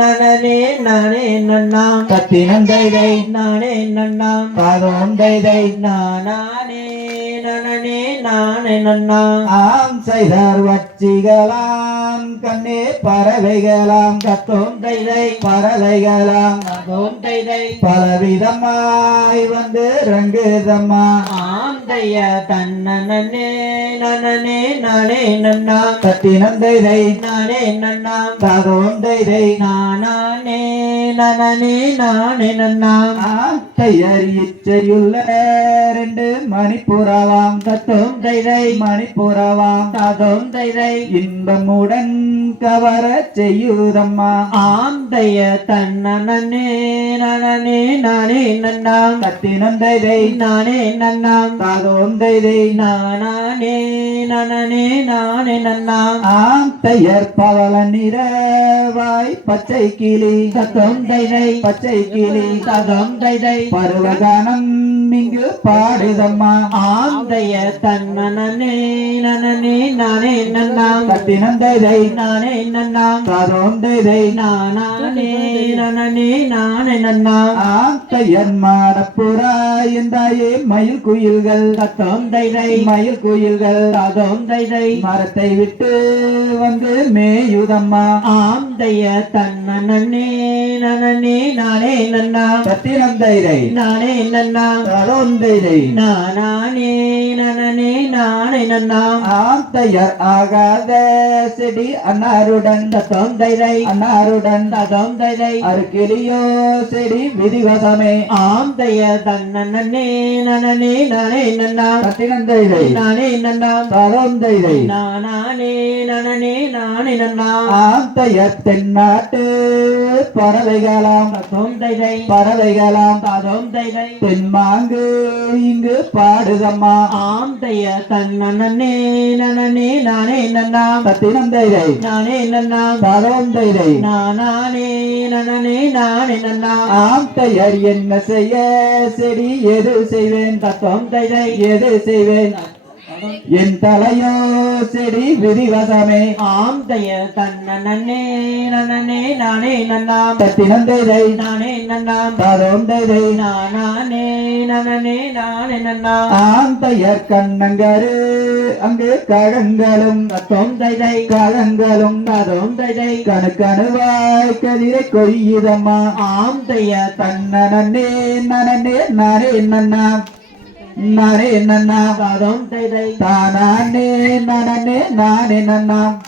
நனனே நானே நன்னாம். கத்தினந்தைதை நானே நன்னாம். காதோந்தைதை நானே நனனே நானே நன்னாம். ஆம் செய்தார் வச்சிகளாம். கண்ணே பறவைகளாம். கத்தோம் தைதை. பறவைகளாம். அதோம் தைதை. பலவிதமாய் வந்து ரங்குதம்மா. ஆம். தைய தன்னனே நனனே நானே நன்னாம் கத்தினந்தைதை நானே நன்னாம் காதோந்தைதை நானே நனனே நானே நன்னாம் ஆத்தையர் இச்சையுள்ள ரெண்டு மணிப்புறவாம் தத்தோம் தைதை மணிப்புறவாம் தாதோம் தைதை இன்பமுடன் கவர செய்யுதம்மா. ஆம் தைய தன்னனே நனனே நானே நன்னாம் கத்தினந்தைதை நானே நன்னாம் காதோந்தைதை நானே நனனே நானே நன்னாம். ஆம் பெயர் பவள நிறவாய் பச்சை கிளி தத்தோம் தைதை பச்சை கிளி ததோம் தைதை பருவகானம் இங்கு பாடுதம்மா. ஆம் தைய தன்னனே நனனே நானே நன்னாம். கத்தினந்தைதை நானே நன்னாம். காதோந்தைதை நானே நனனே நானே நன்னாம். ஆம் பெயர் மாடப்புறா என்றாயே மயில் குயில்கள் தத்தோம் தைதை மயில் குயில்கள் தைதை மரத்தை விட்டு வந்து மேயுதம்மா. ஆம் தைய தன்னனே நனனே நானே நன்னாம் கத்தினந்தைதை நானே நன்னாம் காதோந்தைதை நானே நனனே நானே நன்னாம் ஆம் பெயர் ஆகாத செடி அன்னாருடன். தத்தோம் தைதை அன்னாருடன். ததோம் தைதை அருக்கிளியோ செடி விதிவசமே. ஆம் தைய தன்னனே நானே நானே நானே நனனே தென்னாட்டு. பறவைகளாம் தத்தோம் தைதை பறவைகளாம் தாதோம் தைதை தென்மாங்கு இங்கு பாடுதம்மா. ஆம் தைய தன்னனே நனனே நானே நன்னாம் கத்தினந்தைதை நானே நன்னாம் காதோந்தைதை நானே நனனே நானே நன்னாம் ஆம் பெயர் என்ன செய்ய? செடி எது செய்வேன்? தத்துவம் தைதை எது செய்வேன்? என் தலையோ செடி விதிவசமே ஆம் தைய தன்னனே நனனே நானே நன்னாம். கத்தினந்தைதை நானே நன்னாம். காதோந்தைதை நானே நனனே நானே நன்னாம். ஆம் பெயர் கண்ணங்கரு அங்கு கழங்களும் தைதை. கழங்களும் தைதை. கணுக்கணுவாய் கதிரை கொய்யுதம்மா. ஆம் தைய தன்னனே நனனே நானே நன்னா நானே நன்னா. தானே நனனே நானே நன்னா.